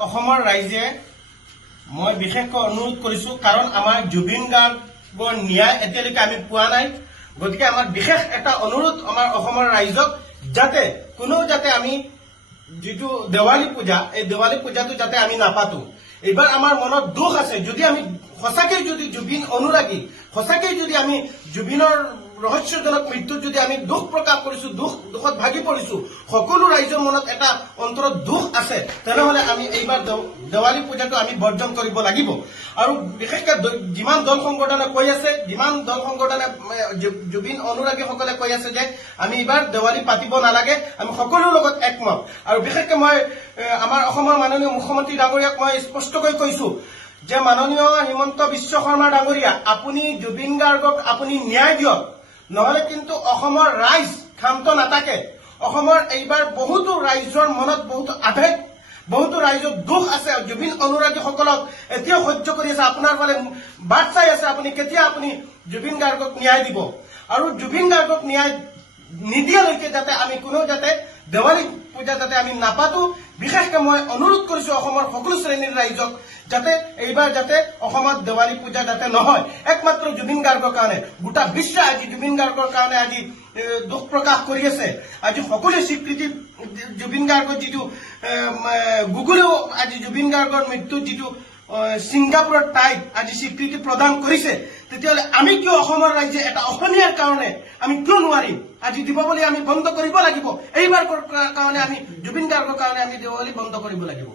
ৰাইজে মই বিশেষকৈ অনুৰোধ কৰিছো, কাৰণ আমাৰ জুবিন গাৰ্গৰ ন্যায় এতিয়ালৈকে আমি পোৱা নাই। গতিকে আমাৰ বিশেষ এটা অনুৰোধ আমাৰ ৰাইজক, যাতে কোনেও যাতে আমি যিটো দেৱালী পূজা, এই দেৱালী পূজাটো যাতে আমি নাপাতো। এইবাৰ আমাৰ মনত দুখ আছে, যদি আমি সঁচাকৈ যদি জুবিন অনুৰাগী, সঁচাকৈ যদি আমি জুবিনৰ ৰহস্যজনক মৃত্যুত যদি আমি দুখ প্ৰকাশ কৰিছো, দুখত ভাগি পৰিছো, সকলো ৰাইজৰ মনত এটা অন্তৰত দুখ আছে, তেনেহলে আমি এইবাৰ দেৱালী পূজাটো আমি বৰ্জন কৰিব লাগিব। আৰু বিশেষকৈ যিমান দল সংগঠনে কৈ আছে, জুবিন অনুৰাগীসকলে কৈ আছে যে আমি এইবাৰ দেৱালী পাতিব নালাগে, আমি সকলোৰ লগত একমত। আৰু বিশেষকৈ মই আমাৰ অসমৰ মাননীয় মুখ্যমন্ত্ৰী ডাঙৰীয়াক মই স্পষ্টকৈ কৈছো যে মাননীয় হিমন্ত বিশ্ব শৰ্মা ডাঙৰীয়া, আপুনি জুবিন গাৰ্গক আপুনি ন্যায় দিয়ক, নহলে কিন্তু অসমৰ ৰাইজ ক্ষান্ত নাথাকে। অসমৰ এইবাৰ বহুতো ৰাইজৰ মনত বহুতো আৱেগ, বহুতো ৰাইজৰ দুখ আছে। জুবিন অনুৰাগীসকলক এতিয়াও সহ্য কৰি আছে, আপোনাৰ ফালে বাট চাই আছে, আপুনি কেতিয়া আপুনি জুবিন গাৰ্গক ন্যায় দিব। আৰু জুবিন গাৰ্গক ন্যায় নিদিয়ালৈকে যাতে আমি কোনেও যাতে দেৱালী পূজা যাতে আমি নাপাতো। বিশেষকৈ মই অনুৰোধ কৰিছো অসমৰ সকলো শ্ৰেণীৰ ৰাইজক, যাতে এইবাৰ যাতে অসমত দেৱালী পূজা যাতে নহয়, একমাত্ৰ জুবিন গাৰ্গৰ কাৰণে। গোটা বিশ্বই আজি জুবিন গাৰ্গৰ কাৰণে আজি দুখ প্ৰকাশ কৰি আছে। আজি সকলোৱে স্বীকৃতি, জুবিন গাৰ্গৰ যিটো গুগলেও আজি জুবিন গাৰ্গৰ মৃত্যুত যিটো ছিংগাপুৰৰ ঠাইত আজি স্বীকৃতি প্ৰদান কৰিছে, তেতিয়াহ'লে আমি কিয় অসমৰ ৰাইজে এটা অসমীয়াৰ কাৰণে আমি কিয় নোৱাৰিম? আজি দীপাৱলী আমি বন্ধ কৰিব লাগিব। এইবাৰ কাৰণে আমি জুবিন গাৰ্গৰ কাৰণে আমি দেৱালী বন্ধ কৰিব লাগিব।